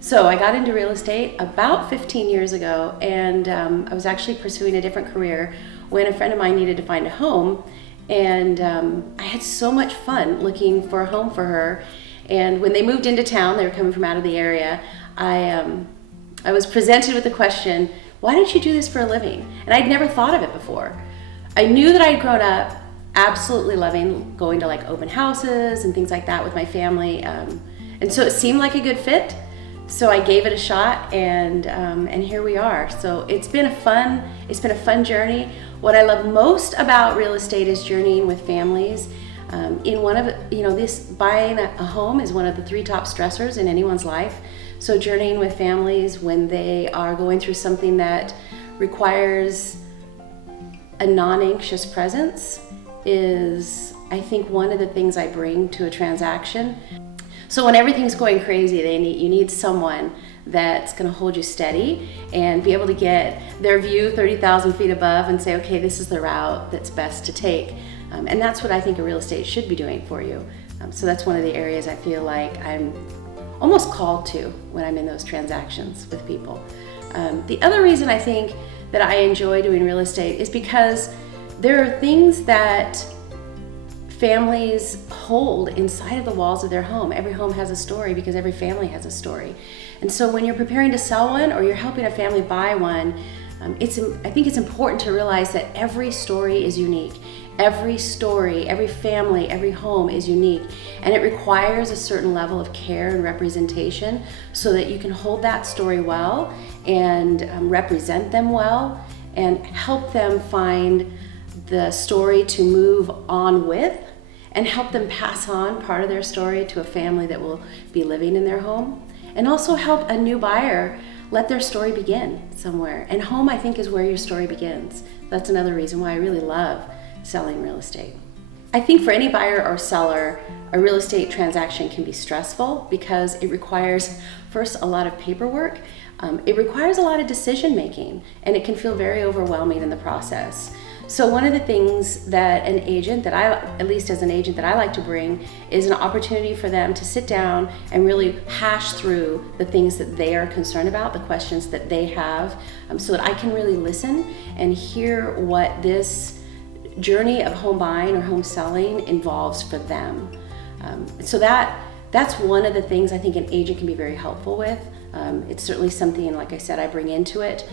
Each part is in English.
So I got into real estate about 15 years ago, and I was actually pursuing a different career when a friend of mine needed to find a home. And I had so much fun looking for a home for her. And when they moved into town, they were coming from out of the area, I was presented with the question, why don't you do this for a living? And I'd never thought of it before. I knew that I'd grown up absolutely loving going to like open houses and things like that with my family. And so it seemed like a good fit. So I gave it a shot, and here we are. So it's been a fun journey. What I love most about real estate is journeying with families. Buying a home is one of the 3 top stressors in anyone's life. So journeying with families when they are going through something that requires a non-anxious presence is, I think, one of the things I bring to a transaction. So when everything's going crazy, you need someone that's going to hold you steady and be able to get their view 30,000 feet above and say, okay, this is the route that's best to take. And that's what I think a real estate should be doing for you. So that's one of the areas I feel like I'm almost called to when I'm in those transactions with people. The other reason I think that I enjoy doing real estate is because there are things that families hold inside of the walls of their home. Every home has a story because every family has a story. And so when you're preparing to sell one or you're helping a family buy one, I think it's important to realize that every story is unique. Every story, every family, every home is unique, and it requires a certain level of care and representation so that you can hold that story well and represent them well and help them find the story to move on with, and help them pass on part of their story to a family that will be living in their home, and also help a new buyer let their story begin somewhere. And home, I think, is where your story begins. That's another reason why I really love selling real estate. I think for any buyer or seller, a real estate transaction can be stressful because it requires, first, a lot of paperwork. It requires a lot of decision making, and it can feel very overwhelming in the process. So one of the things that an agent at least as an agent that I like to bring, is an opportunity for them to sit down and really hash through the things that they are concerned about, the questions that they have, so that I can really listen and hear what this journey of home buying or home selling involves for them. So that's one of the things I think an agent can be very helpful with. It's certainly something, like I said, I bring into it.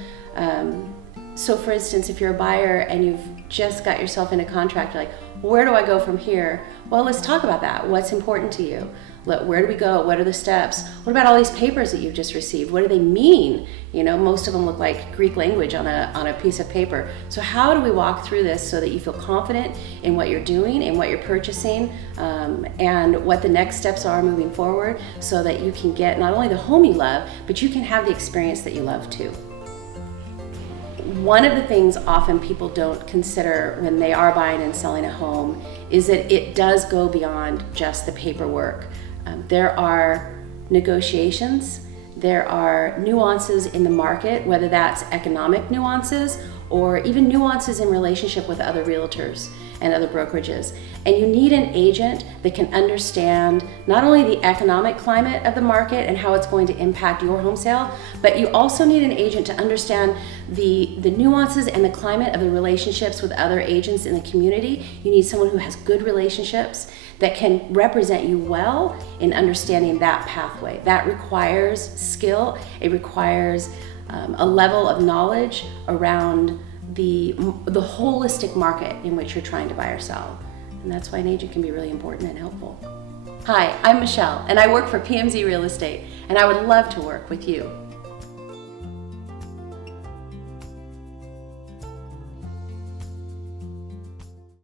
So for instance, if you're a buyer and you've just got yourself in a contract, you're like, where do I go from here? Well, let's talk about that. What's important to you? Where do we go? What are the steps? What about all these papers that you've just received? What do they mean? Most of them look like Greek language on a piece of paper. So how do we walk through this so that you feel confident in what you're doing and what you're purchasing, and what the next steps are moving forward, so that you can get not only the home you love, but you can have the experience that you love too. One of the things often people don't consider when they are buying and selling a home is that it does go beyond just the paperwork. There are negotiations, there are nuances in the market, whether that's economic nuances or even nuances in relationship with other realtors and other brokerages. And you need an agent that can understand not only the economic climate of the market and how it's going to impact your home sale, but you also need an agent to understand the nuances and the climate of the relationships with other agents in the community. You need someone who has good relationships that can represent you well in understanding that pathway. That requires skill. It requires a level of knowledge around the holistic market in which you're trying to buy or sell. And that's why an agent can be really important and helpful. Hi, I'm Michelle, and I work for PMZ Real Estate, and I would love to work with you.